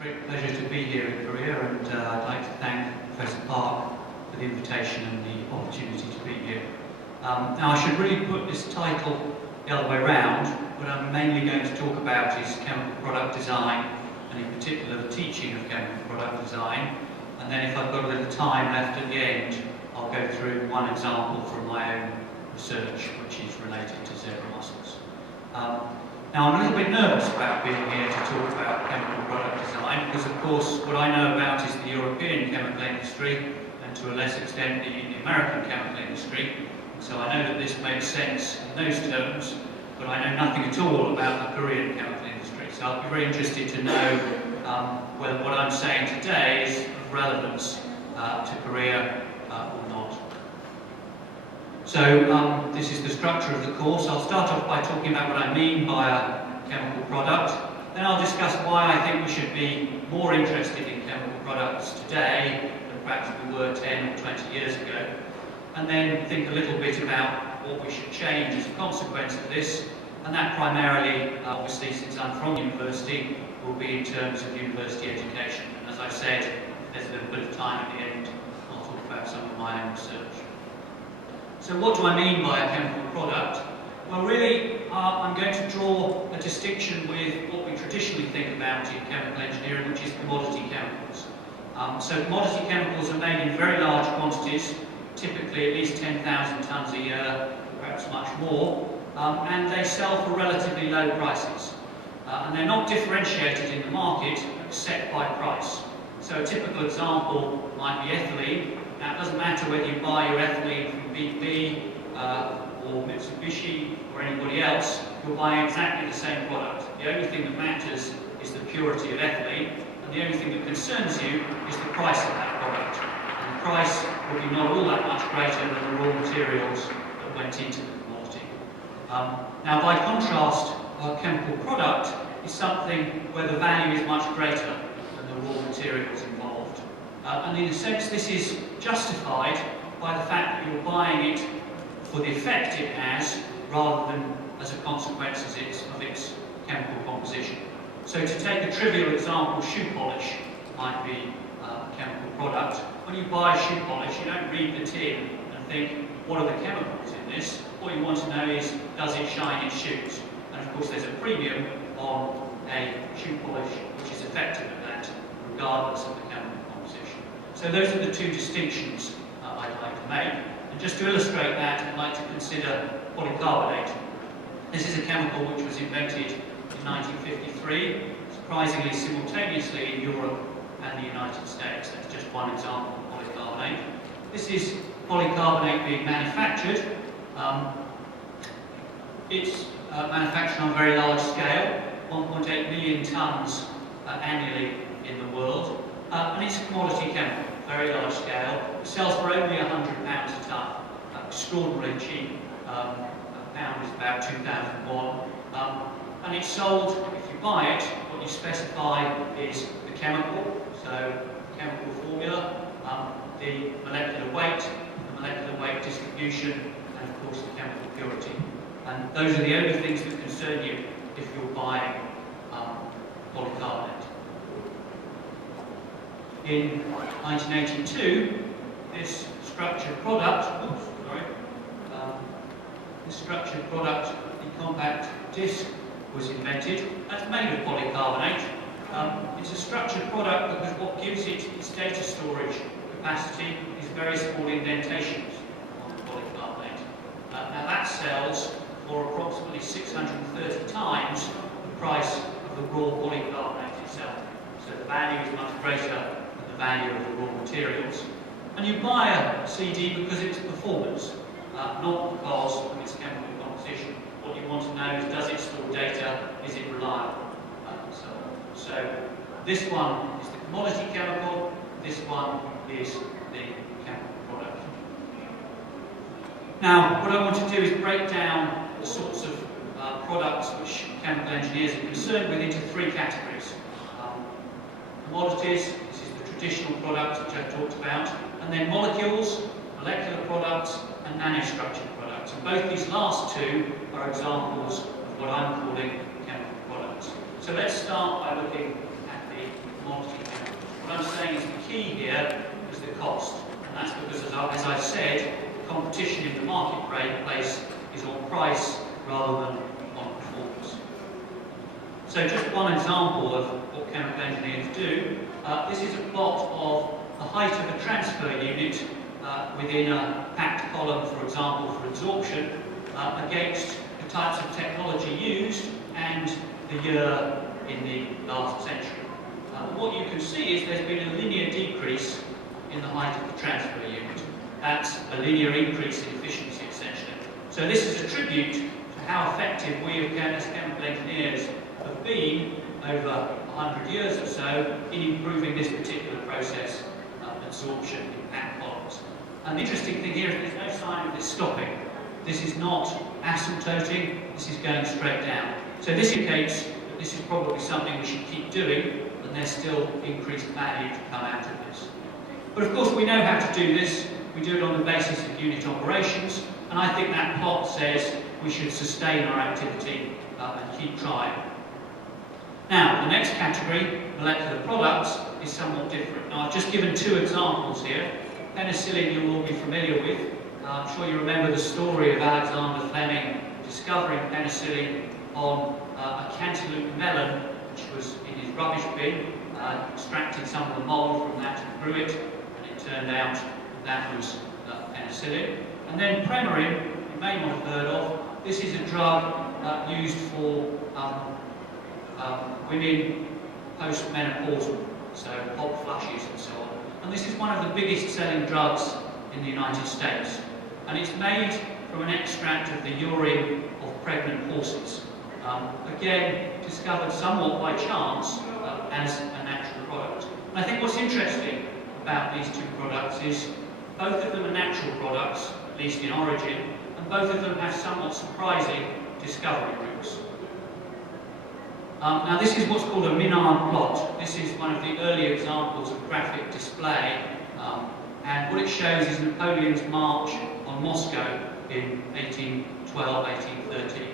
great pleasure to be here in Korea, and I'd like to thank Professor Park for the invitation and the opportunity to be here. Now, I should really put this title the other way around. What I'm mainly going to talk about is chemical product design, and in particular the teaching of chemical product design. And then if I've got a little time left at the end, I'll go through one example from my own research, which is related to zebra mussels. Now, I'm a little bit nervous about being here to talk about chemical product design, because of course what I know about is the European chemical industry, and to a less extent the American chemical industry. So I know that this makes sense in those terms, but I know nothing at all about the Korean chemical industry. So I'll be very interested to know whether what I'm saying today is of relevance to Korea or not. So this is the structure of the course. I'll start off by talking about what I mean by a chemical product. Then I'll discuss why I think we should be more interested in chemical products today than perhaps we were 10 or 20 years ago. And then think a little bit about what we should change as a consequence of this. And that primarily, obviously, since I'm from university, will be in terms of university education. And as I said, if there's a little bit of time at the end, I'll talk about some of my own research. So what do I mean by a chemical product? Well, really, I'm going to draw a distinction with what we traditionally think about in chemical engineering, which is commodity chemicals. So commodity chemicals are made in very large quantities, typically at least 10,000 tonnes a year, perhaps much more, and they sell for relatively low prices. And they're not differentiated in the market, except by price. So a typical example might be ethylene. Now, it doesn't matter whether you buy your ethylene from BP or Mitsubishi or anybody else, you're buying exactly the same product. The only thing that matters is the purity of ethylene, and the only thing that concerns you is the price of that product. And the price will be not all that much greater than the raw materials that went into the commodity. Now, by contrast, a chemical product is something where the value is much greater than the raw materials involved. And in a sense, this is justified by the fact that you're buying it for the effect it has, rather than as a consequence of its chemical composition. So to take a trivial example, shoe polish might be a chemical product. When you buy shoe polish, you don't read the tin and think, what are the chemicals in this? What you want to know is, does it shine in shoes? And of course there's a premium on a shoe polish which is effective at that, regardless of the chemical composition. So those are the two distinctions I'd like to make. And just to illustrate that, I'd like to consider polycarbonate. This is a chemical which was invented in 1953, surprisingly simultaneously in Europe and the United States. That's just one example of polycarbonate. This is polycarbonate being manufactured. It's manufactured on a very large scale, 1.8 million tonnes annually in the world. And it's a commodity chemical, very large scale. It sells for only £100 a tonne, extraordinarily cheap. A pound is about 2,001. And it's sold, if you buy it, what you specify is the chemical, so the chemical formula, the molecular weight distribution, and of course the chemical purity. And those are the only things that concern you if you're buying polycarbonate. In 1982, this structured product, the compact disc, was invented. That's made of polycarbonate. It's a structured product because what gives it its data storage capacity is very small indentations on the polycarbonate. Now that sells for approximately 630 times the price of the raw polycarbonate itself. So the value is much greater than the value of the raw materials. And you buy a CD because of its performance, not because of its chemical composition. What you want to know is, does it store data, is it reliable, and so on. So this one is the commodity chemical, this one is the chemical product. Now, what I want to do is break down the sorts of products which chemical engineers are concerned with into three categories. Commodities, this is the traditional products which I've talked about, and then molecules, molecular products, and nanostructured products. And both these last two are examples of what I'm calling chemical products. So let's start by looking at the cost. And that's because, as I said, competition in the marketplace is on price rather than on performance. So just one example of what chemical engineers do. This is a plot of the height of a transfer unit within a packed column, for example, for absorption, against the types of technology used and the year in the last century. What you can see is there's been a linear decrease in the height of the transfer unit. That's a linear increase in efficiency, essentially. So this is a tribute to how effective we as chemical engineers have been over 100 years or so in improving this particular process, absorption in packed columns. And the interesting thing here is there's no sign of this stopping. This is not asymptoting, this is going straight down. So this indicates that this is probably something we should keep doing, and there's still increased value to come out of this. But of course we know how to do this. We do it on the basis of unit operations, and I think that plot says we should sustain our activity and keep trying. Now, the next category, molecular products, is somewhat different. Now, I've just given two examples here. Penicillin you'll all be familiar with. I'm sure you remember the story of Alexander Fleming discovering penicillin on a cantaloupe melon, which was in his rubbish bin, extracted some of the mould from that and grew it, and it turned out that was penicillin. And then Premarin, you may not have heard of. This is a drug used for women post-menopausal, so hot flushes and so on. And this is one of the biggest selling drugs in the United States. And it's made from an extract of the urine of pregnant horses. Again, discovered somewhat by chance as a natural product. And I think what's interesting about these two products is both of them are natural products, at least in origin, and both of them have somewhat surprising discovery routes. Now this is what's called a Minard plot. This is one of the early examples of graphic display, and what it shows is Napoleon's march on Moscow in 1812, 1813.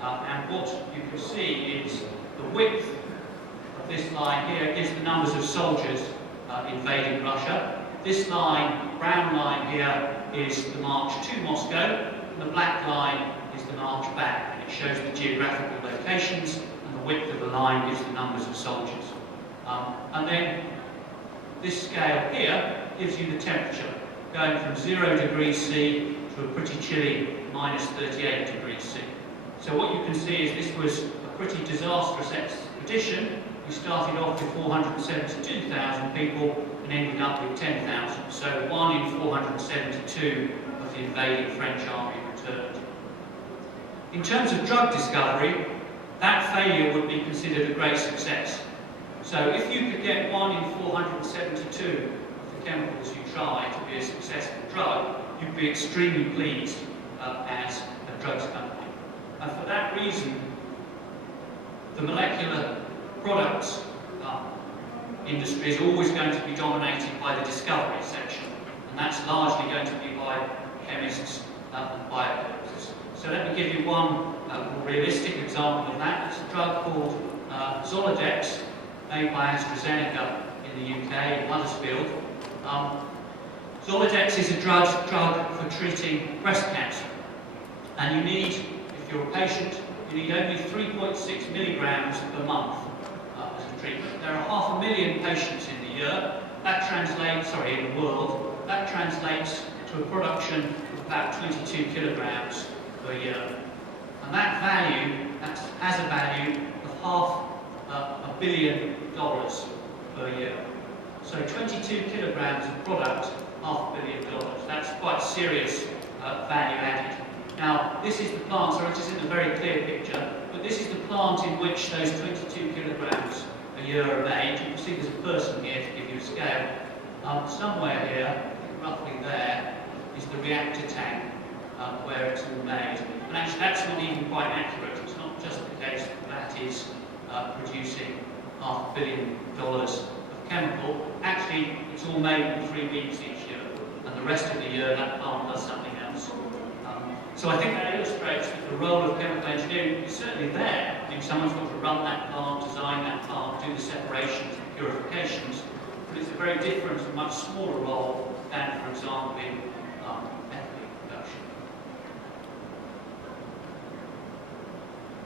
And what you can see is the width of this line here gives the numbers of soldiers invading Russia. This line, brown line here, is the march to Moscow, and the black line is the march back. And it shows the geographical locations, and the width of the line gives the numbers of soldiers. And then this scale here gives you the temperature, going from 0 degrees C to a pretty chilly minus 38 degrees C. So what you can see is this was a pretty disastrous expedition. We started off with 472,000 people and ended up with 10,000. So 1 in 472 of the invading French army returned. In terms of drug discovery, that failure would be considered a great success. So if you could get 1 in 472 of the chemicals you try to be a successful drug, you'd be extremely pleased as a drugs company. And for that reason, the molecular products industry is always going to be dominated by the discovery section, and that's largely going to be by chemists and biochemists. So let me give you one more realistic example of that. It's a drug called Zoladex, made by AstraZeneca in the UK, in Huddersfield. Zoladex is a drug for treating breast cancer, and you need, if you're a patient, you need only 3.6 milligrams per month as a treatment. There are 500,000 patients in the year. That translates, in the world, that translates to a production of about 22 kilograms per year. And that value, that has a value of $500 million per year. So 22 kilograms of product, $500 million. That's quite serious value added. Now, this is the plant, so it isn't a very clear picture, but this is the plant in which those 22 kilograms a year are made. You can see there's a person here to give you a scale. Somewhere here, roughly there, is the reactor tank where it's all made. And actually, that's not even quite accurate. It's not just the case that that is producing $500 million of chemical. Actually, it's all made in 3 weeks each year, and the rest of the year that plant does something else. So I think that illustrates that the role of chemical engineering is certainly there. I mean, someone's got to run that plant, design that plant, do the separations and purifications, but it's a very different and much smaller role than, for example, in ethylene production.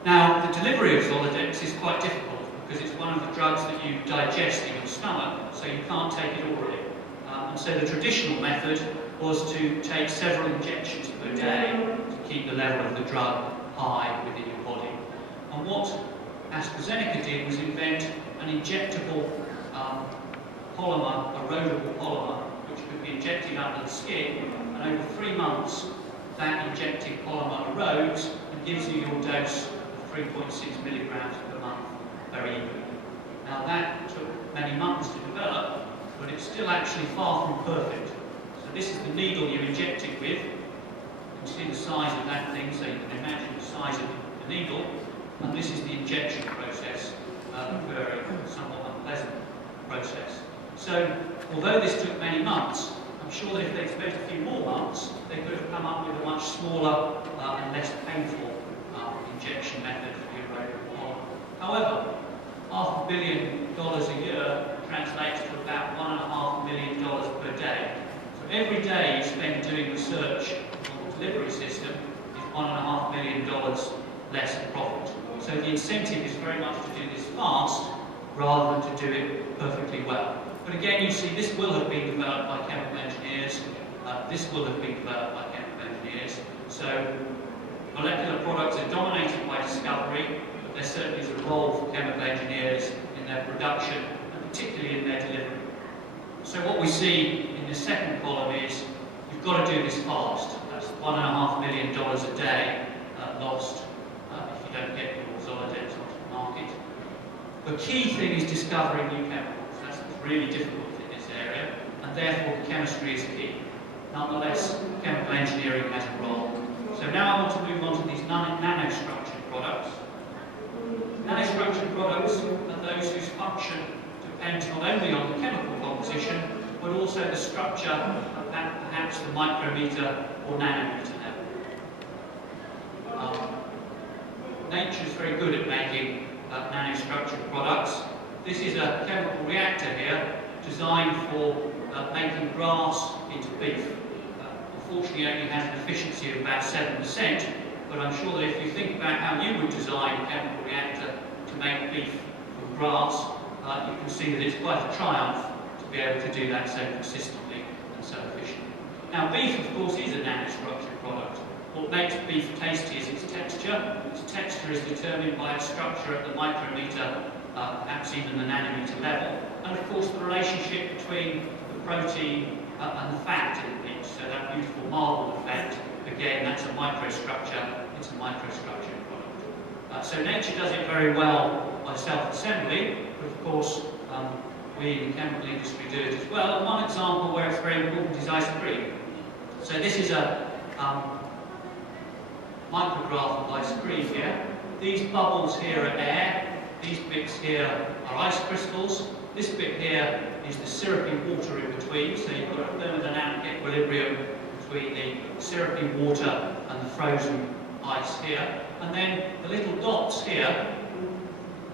Now, the delivery of Zoladex is quite difficult because it's one of the drugs that you digest in your stomach, so you can't take it orally. And so the traditional method was to take several injections per day to keep the level of the drug high within your body. And what AstraZeneca did was invent an injectable polymer, a erodible polymer, which could be injected under the skin, and over 3 months that injected polymer erodes and gives you your dose of 3.6 milligrams per month very evenly. Now that took many months to develop, but it's still actually far from perfect. So this is the needle you inject it with. You can see the size of that thing, so you can imagine the size of the needle. And this is the injection process, a very somewhat unpleasant process. So, although this took many months, I'm sure that if they'd spent a few more months, they could have come up with a much smaller and less painful injection method for the erodible polymer. However, $500 million a year translates to about $1.5 million per day. So every day you spend doing research on the delivery system is $1.5 million less in profit. So the incentive is very much to do this fast rather than to do it perfectly well. But again, you see this will have been developed by chemical engineers, this will have been developed by chemical engineers. So molecular products are dominated by discovery, but there certainly is a role for chemical engineers in their production, and particularly in their delivery. So what we see in the second column is you've got to do this fast. That's $1.5 million a day lost if you don't get your Zoladex onto the market. The key thing is discovering new chemicals. That's what's really difficult in this area, and therefore the chemistry is key. Nonetheless, chemical engineering has a role. So now I want to move on to these nanostructured products. Nanostructured products are those whose function depends not only on the chemical composition, but also the structure at perhaps the micrometer or nanometer level. Nature is very good at making nanostructured products. This is a chemical reactor here designed for making grass into beef. Unfortunately, it only has an efficiency of about 7%, but I'm sure that if you think about how you would design a chemical reactor to make beef from grass, you can see that it's quite a triumph to be able to do that so consistently and so efficiently. Now, beef, of course, is a nanostructured product. What makes beef tasty is its texture. Its texture is determined by its structure at the micrometer, perhaps even the nanometer level, and of course the relationship between the protein and the fat in the beef. So that beautiful marble effect, again, that's a microstructure. It's a microstructured product. So nature does it very well by self-assembly, but of course we in the chemical industry do it as well. And one example where it's very important is ice cream. So this is a micrograph of ice cream here. These bubbles here are air. These bits here are ice crystals. This bit here is the syrupy water in between. So you've got a thermodynamic equilibrium between the syrupy water and the frozen ice here. And then the little dots here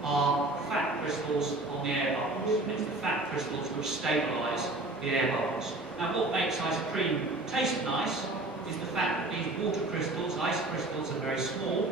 are fat crystals on the air bubbles. It's the fat crystals which stabilise the air bubbles. Now what makes ice cream taste nice is the fact that these water crystals, ice crystals, are very small.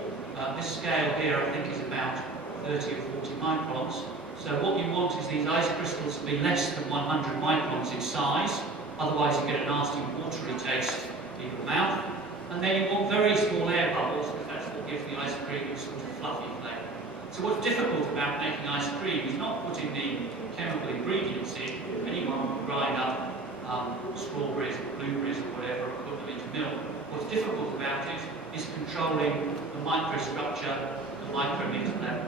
This scale here I think is about 30 or 40 microns. So what you want is these ice crystals to be less than 100 microns in size, otherwise you get a nasty watery taste in your mouth. And then you want very small air bubbles, because that's what gives the ice cream a sort of fluffy flavour. So what's difficult about making ice cream is not putting the chemical ingredients in. Anyone can grind up strawberries or blueberries or whatever and put them into milk. What's difficult about it is controlling the microstructure, the micrometer level.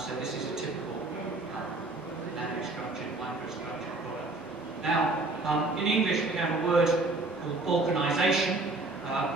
So this is a typical nanostructured, microstructured product. Now, in English we have a word called balkanization,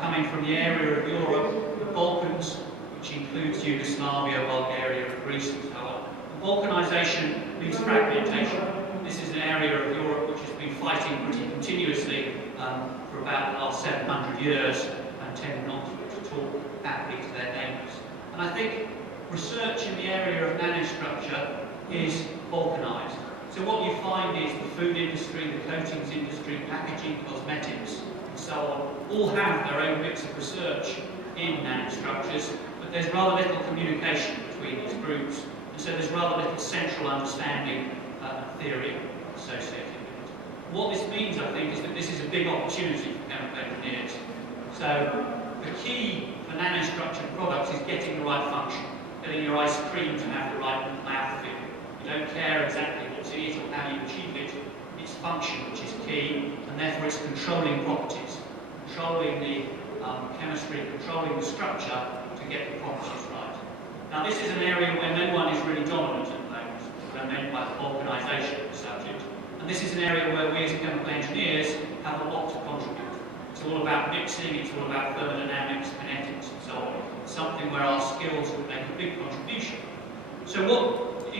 coming from the area of Europe, the Balkans, which includes Yugoslavia, Bulgaria, and Greece, and so on. And balkanization means fragmentation. This is an area of Europe which has been fighting pretty continuously for about the last 700 years and tend not to talk happily to their neighbours. And I think research in the area of nanostructure is balkanized. So what you find is the food industry, the coatings industry, packaging, cosmetics, and so on, all have their own bits of research in nanostructures, but there's rather little communication between these groups, and so there's rather little central understanding and theory associated with it. What this means, I think, is that this is a big opportunity for chemical engineers. So the key for nanostructured products is getting the right function, getting your ice cream to have the right mouthfeel. You don't care exactly what's in it or how you achieve it, it's function which is key, and therefore it's controlling properties, controlling the chemistry, controlling the structure to get the properties right. Now this is an area where no one is really dominant at the moment, what I meant by the vulcanization of the subject. And this is an area where we as chemical engineers have a lot to contribute. It's all about mixing, it's all about thermodynamics, kinetics and so on. It's something where our skills will make a big contribution. So what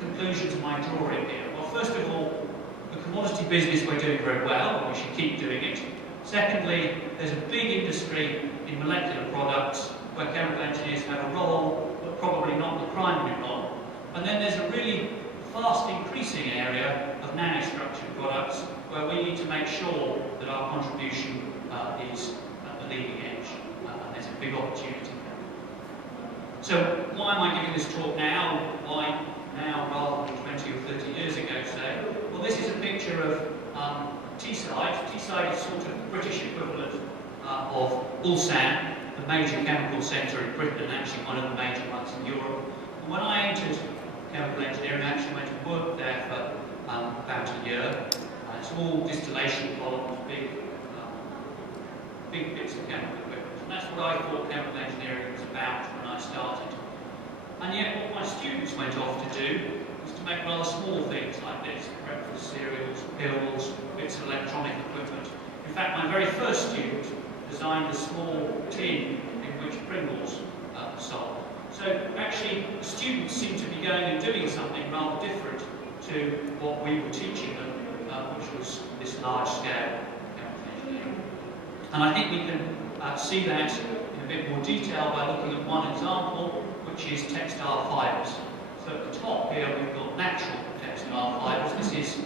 conclusions am I drawing here? Well, first of all, the commodity business we're doing very well, and we should keep doing it. Secondly, there's a big industry in molecular products where chemical engineers have a role, but probably not the primary role. And then there's a really fast increasing area of nanostructured products where we need to make sure that our contribution is at the leading edge, and there's a big opportunity there. So why am I giving this talk now? Why now rather than 20 or 30 years ago, say? Well, this is a picture of Teesside. Teesside is sort of the British equivalent of Ulsan, the major chemical centre in Britain, and actually one of the major ones in Europe. And when I entered chemical engineering, I actually went to work there for about a year. It's all distillation columns, big bits of chemical equipment. And that's what I thought chemical engineering was about when I started. And yet what my students went off to do was to make rather small things like this: breakfast cereals, pills, bits of electronic equipment. In fact, my very first student designed a small tin in which Pringles were sold. So actually, the students seem to be going and doing something rather different to what we were teaching them, which was this large-scale chemical engineering. And I think we can see that in a bit more detail by looking at one example, which is textile fibres. So at the top here we've got natural textile fibres. This is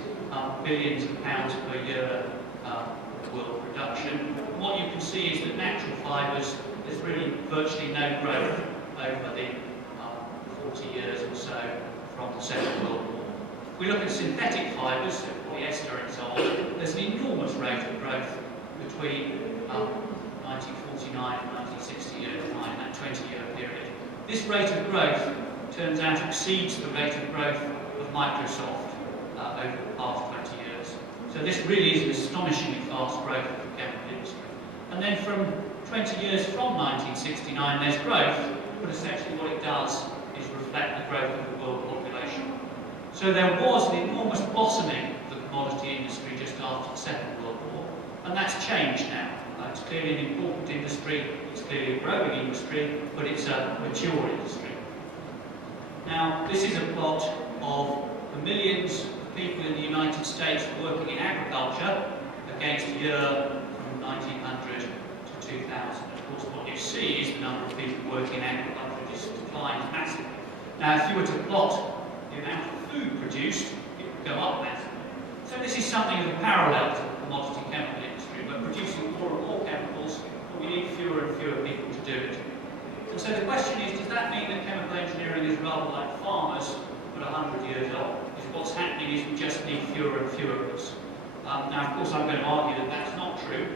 billions of pounds per year of world production. And what you can see is that natural fibres, there's really virtually no growth over the 40 years or so from the Second World War. If we look at synthetic fibres, so polyester and so on, there's an enormous rate of growth between 1949 and 1969, that 20-year period. This rate of growth, turns out, exceeds the rate of growth of Microsoft over the past 20 years. So this really is an astonishingly fast growth of the chemical industry. And then from 20 years from 1969, there's growth, but essentially what it does is reflect the growth of the world population. So there was an enormous blossoming of the commodity industry just after the Second World War, and that's changed now. It's clearly an important industry, it's clearly a growing industry, but it's a mature industry. Now, this is a plot of the millions of people in the United States working in agriculture against a year from 1900 to 2000. Of course, what you see is the number of people working in agriculture just declines massively. Now, if you were to plot the amount of food produced, it would go up massively. So this is something of a parallel to the commodity chemical industry. We're producing more and more chemicals, but we need fewer and fewer people to do it. And so the question is, does that mean that chemical engineering is rather like farmers, but 100 years old? Is what's happening is we just need fewer and fewer of us. Now, of course, I'm going to argue that that's not true.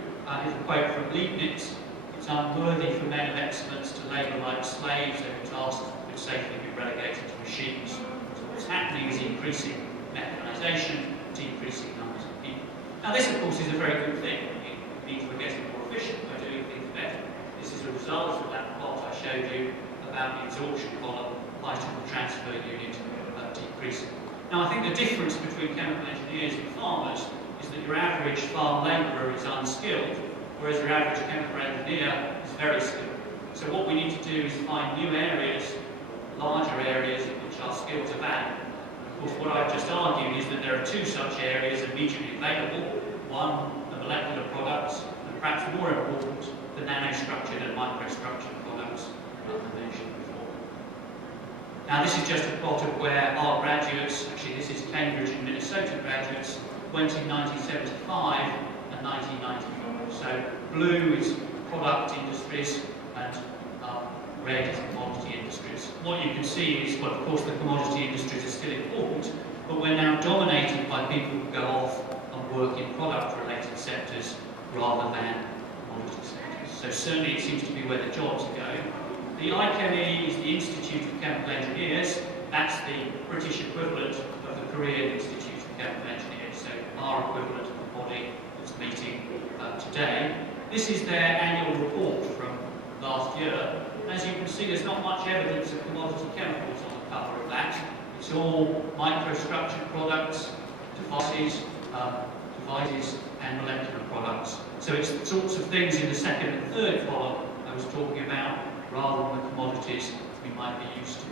Here's a quote from Leibniz: "It's unworthy for men of excellence to labour like slaves over tasks that could safely be relegated to machines." So what's happening is increasing mechanisation, decreasing numbers of people. Now, this, of course, is a very good thing. It means we're getting more efficient by doing things better. This is a result of that plot I showed you about the absorption column, height of the transfer unit decreasing. Now, I think the difference between chemical engineers and farmers is that your average farm labourer is unskilled, whereas your average chemical engineer is very skilled. So what we need to do is find new areas, larger areas in which our skills are valued. Of course, what I've just argued is that there are two such areas immediately available. One, the molecular products, and perhaps more important, the nanostructured and microstructured products that I mentioned before. Now, this is just a plot of where our graduates, actually this is Cambridge and Minnesota, Minnesota graduates went in 1975 and 1994. So blue is product industries and red is commodity industries. What you can see is, well, of course, the commodity industries are still important, but we're now dominated by people who go off and work in product-related sectors rather than commodity sectors. So certainly it seems to be where the jobs are going. The IChemE is the Institute of Chemical Engineers. That's the British equivalent of the Korean Institute of Chemical Engineers, so our equivalent of the body that's meeting today. This is their annual report from last year. As you can see, there's not much evidence of commodity chemicals on the cover of that. It's all microstructured products, devices, and molecular products. So it's the sorts of things in the second and third column I was talking about, rather than the commodities we might be used to.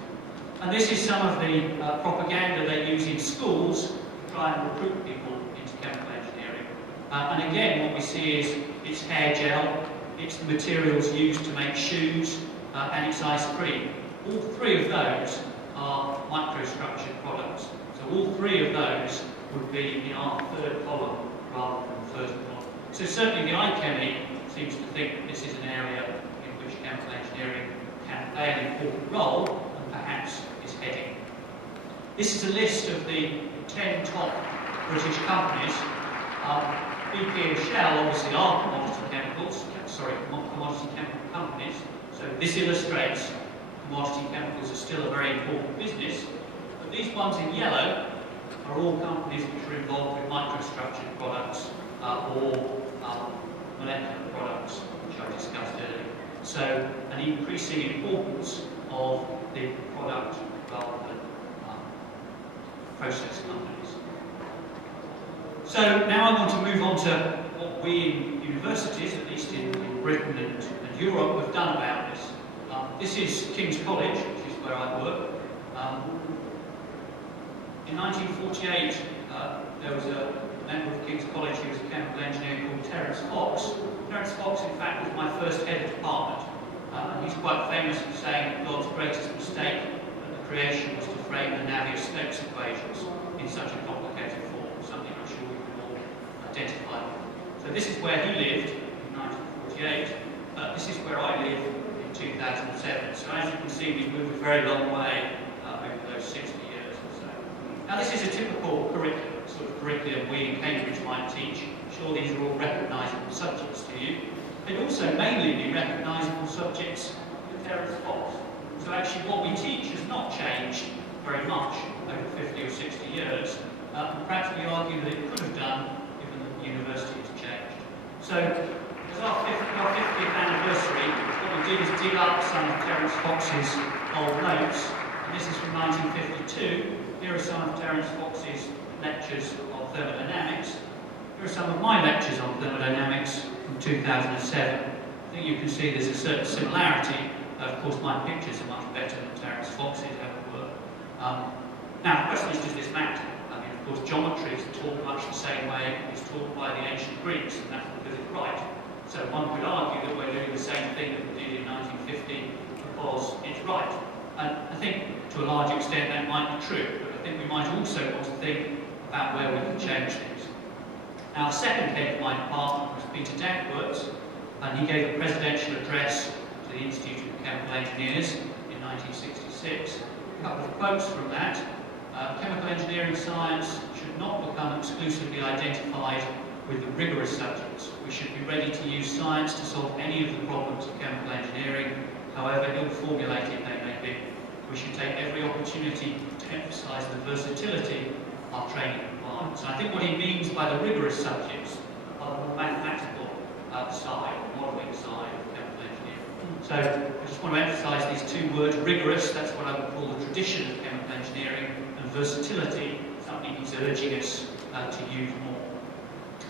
And this is some of the propaganda they use in schools to try and recruit people into chemical engineering. And again, what we see is it's hair gel, it's the materials used to make shoes, and it's ice cream. All three of those are microstructured products. So all three of those would be in our third column rather than the first column. So certainly the IChemE seems to think that this is an area in which chemical engineering can play an important role and perhaps is heading. This is a list of the 10 top British companies. BP and Shell obviously are commodity chemical companies. So this illustrates commodity chemicals are still a very important business. But these ones in yellow are all companies which are involved with microstructured products or molecular products, which I discussed earlier. So an increasing importance of the product rather than process companies. So now I want to move on to what we in universities, at least in Britain and Europe, have done about this. This is King's College, which is where I work. In 1948, there was a member of King's College who was a chemical engineer called Terence Fox. Terence Fox, in fact, was my first head of department. And he's quite famous for saying that God's greatest mistake at the creation was to frame the Navier-Stokes equations in such a complicated form, something I'm sure we can all identify with. So this is where he lived in 1948. This is where I live in 2007. So as you can see, we've moved a very long way over those 60 years or so. Now this is a typical curriculum we in Cambridge might teach. I'm sure these are all recognisable subjects to you. They'd also mainly be recognisable subjects with Terence Fox. So actually what we teach has not changed very much over 50 or 60 years. Perhaps we argue that it could have done given that the university has changed. So as our 50th anniversary, what we did is dig up some of Terence Fox's old notes. And this is from 1952. Here are some of Terence Fox's lectures on thermodynamics. Here are some of my lectures on thermodynamics from 2007. I think you can see there's a certain similarity. Of course, my pictures are much better than Terence Fox's ever were. Now, the question is, does this matter? I mean, of course, geometry is taught much the same way it was taught by the ancient Greeks, and that's because it's right. So one could argue that we're doing the same thing that we did in 1950 because it's right. And I think, to a large extent, that might be true, but I think we might also want to think about where we can change things. Our second head of my department was Peter Dankworth, and he gave a presidential address to the Institute of Chemical Engineers in 1966. A couple of quotes from that. Chemical engineering science should not become exclusively identified with the rigorous subjects. We should be ready to use science to solve any of the problems of chemical engineering, however ill-formulated they may be. We should take every opportunity to emphasise the versatility our training requires. And I think what he means by the rigorous subjects are the more mathematical side, modelling side of chemical engineering. So I just want to emphasise these two words, rigorous, that's what I would call the tradition of chemical engineering, and versatility, something he's urging us to use more.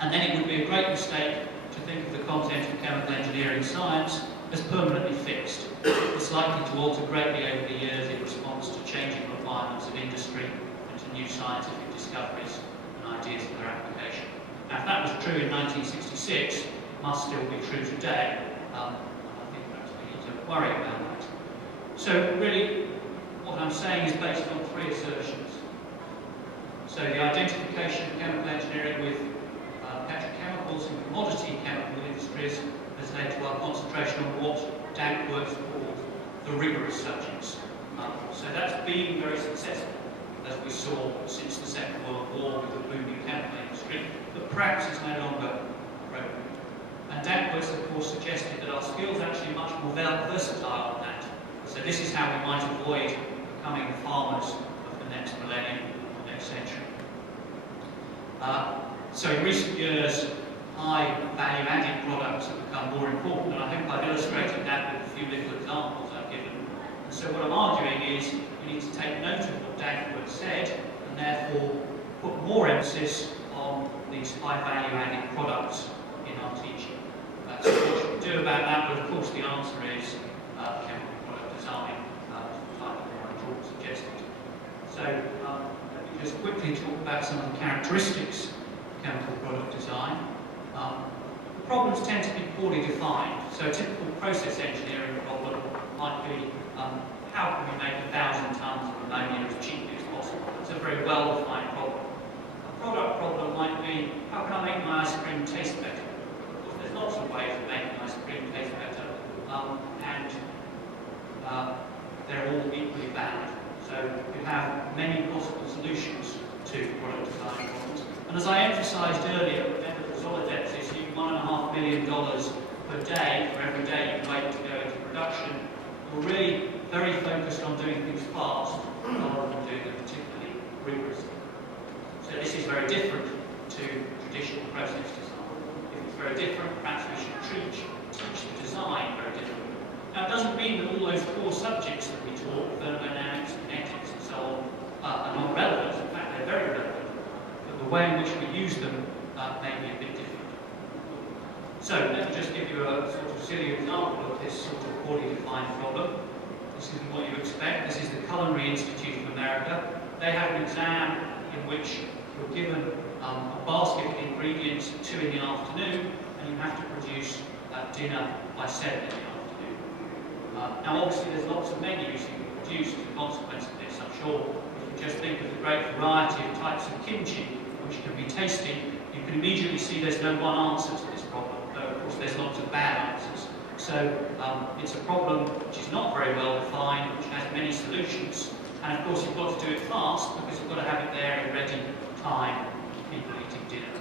And then it would be a great mistake to think of the content of chemical engineering science as permanently fixed. It's likely to alter greatly over the years in response to changing requirements of industry and to new scientific discoveries and ideas for their application. Now, if that was true in 1966, it must still be true today. I think perhaps we need to worry about that. So really, what I'm saying is based on three assertions. So the identification of chemical engineering with petrochemicals and commodity chemical industries has led to our concentration on what Dankworth's called the rigorous subjects. So that's been very successful, as we saw since the Second World War with the booming chemical industry, but perhaps is no longer relevant. And Dankworth, of course, suggested that our skills are actually much more versatile than that. So this is how we might avoid becoming the farmers of the next millennium or next century. So in recent years, high value-added products have become more important, and I hope I've illustrated that with a few little examples I've given. And so what I'm arguing is we need to take note of what Dankworth said, and therefore put more emphasis on these high value-added products in our teaching. So what should we do about that? Well, of course, the answer is chemical product design, the type of one I suggested. So let me just quickly talk about some of the characteristics of chemical product design. The problems tend to be poorly defined. So a typical process engineering problem might be how can we make 1,000 tons of ammonia as cheaply as possible? It's a very well-defined problem. A product problem might be how can I make my ice cream taste better? There's lots of ways of making ice cream taste better, and they're all equally valid. So you have many possible solutions to product design problems. And as I emphasised earlier, remember the Zolodex issue, $1.5 million per day for every day you wait to go into production. We're really very focused on doing things fast rather than doing them particularly rigorously. So this is very different to traditional process design. If it's very different, perhaps we should teach the design very differently. Now it doesn't mean that all those core subjects that we taught, thermodynamics, kinetics and so on, are not relevant. In fact, they're very relevant. But the way in which we use them may be a bit different. So let me just give you a sort of silly example of this sort of poorly defined problem. This isn't what you expect. This is the Culinary Institute of America. They have an exam in which you're given a basket of ingredients at 2 in the afternoon, and you have to produce dinner by 7 in the afternoon. Now obviously there's lots of menus you can produce as a consequence of this. I'm sure if you just think of the great variety of types of kimchi which can be tasty, you can immediately see there's no one answer to this problem, though of course there's lots of bad answers. So it's a problem which is not very well defined, which has many solutions, and of course you've got to do it fast because you've got to have it there in ready time for people eating dinner.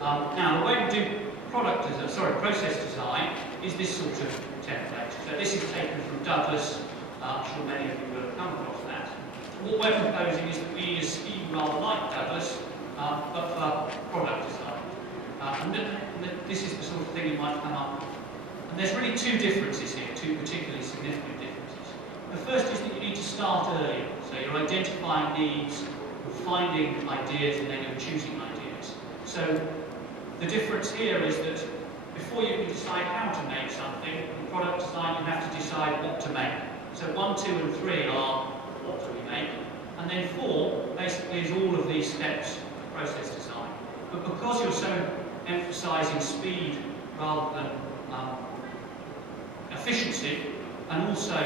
Now the way we do process design is this sort of template. So this is taken from Douglas. I'm sure many of you will have come across that. What we're proposing is that we use a scheme rather like Douglas, but for product design. This is the sort of thing you might come up with. And there's really two differences here, two particularly significant differences. The first is that you need to start earlier. So you're identifying needs, you're finding ideas, and then you're choosing ideas. So the difference here is that before you can decide how to make something, in product design you have to decide what to make. So 1, 2 and 3 are what do we make, and then 4 basically is all of these steps of process design. But because you're so emphasising speed rather than efficiency, and also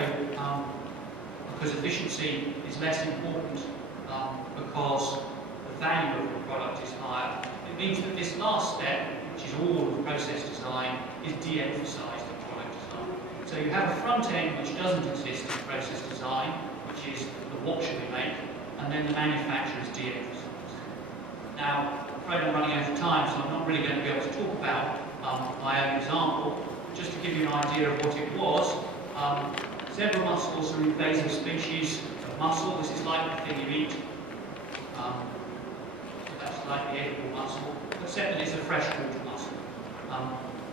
because efficiency is less important because the value of the product is higher, it means that this last step, which is all of process design, is de-emphasised in product design. So you have a front end which doesn't exist in process design, which is the what should we make, and then the manufacturer is de-emphasised. Now, I'm afraid I'm running out of time, so I'm not really going to be able to talk about my own example. Just to give you an idea of what it was, zebra mussels are an invasive species of mussel. This is like the thing you eat. That's like the edible mussel, except that it's a freshwater mussel.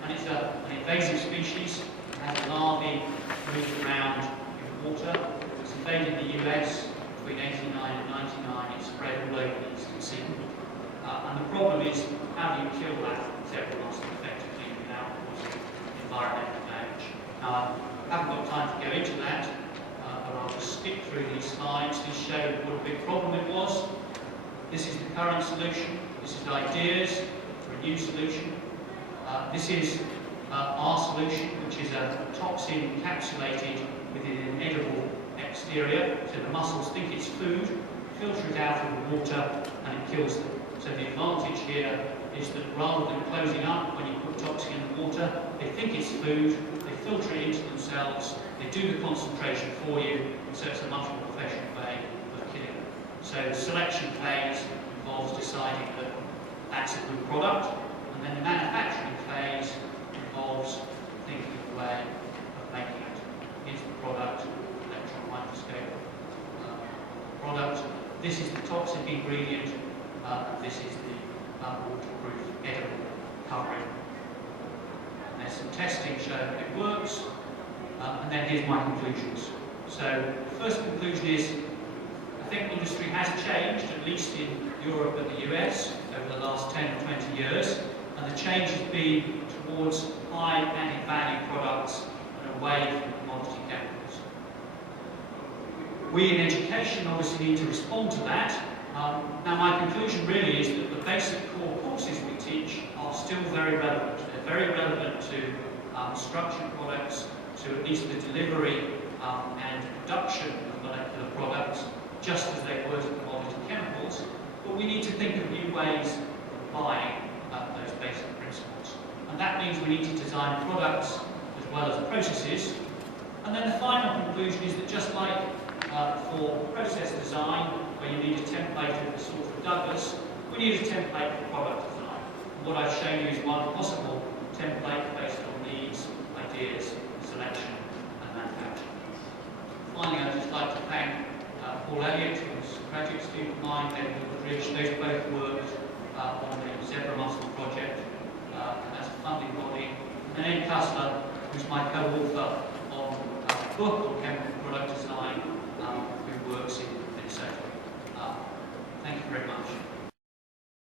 And it's an invasive species. It has larvae moving around in water. It was invaded the US between 89 and 99. It spread all over the eastern seaboard. And the problem is, how do you kill that zebra mussel effectively without causing environmental damage? Now, I haven't got time to go into that, but I'll just skip through these slides. These show what a big problem it was. This is the current solution. This is ideas for a new solution. This is our solution, which is a toxin encapsulated within an edible exterior. So the mussels think it's food. filter it out of the water, and it kills them. So the advantage here is that rather than closing up when you put toxin in the water, they think it's food, they filter it into themselves, they do the concentration for you, so it's a much more efficient way of killing them. So the selection phase involves deciding that that's a good product, and then the manufacturing phase involves thinking of a way of making it. Here's the product, electron microscope product. This is the toxic ingredient, and this is the waterproof edible covering. And there's some testing showing it works, and then here's my conclusions. So the first conclusion is, I think industry has changed, at least in Europe and the US, over the last 10 or 20 years, and the change has been towards high added value products and away from commodity chemicals. We in education obviously need to respond to that. Now my conclusion really is that the basic core courses we teach are still very relevant. They're very relevant to structured products, to at least the delivery and production of molecular products, just as they were to commodity chemicals. But we need to think of new ways of applying those basic principles. And that means we need to design products as well as processes. And then the final conclusion is that just like for process design, where you need a template of the sort of Douglas, we need a template for product design. And what I've shown you is one possible template based on needs, ideas, selection, and manufacturing. Finally, I'd just like to thank Paul Elliott, who's a graduate student of mine, David Moggridge. Those both worked on the Zebra Mussel project as a funding body, and Ed Cussler, who's my co-author on a book on chemical product design, who works in Minnesota. Thank you very much.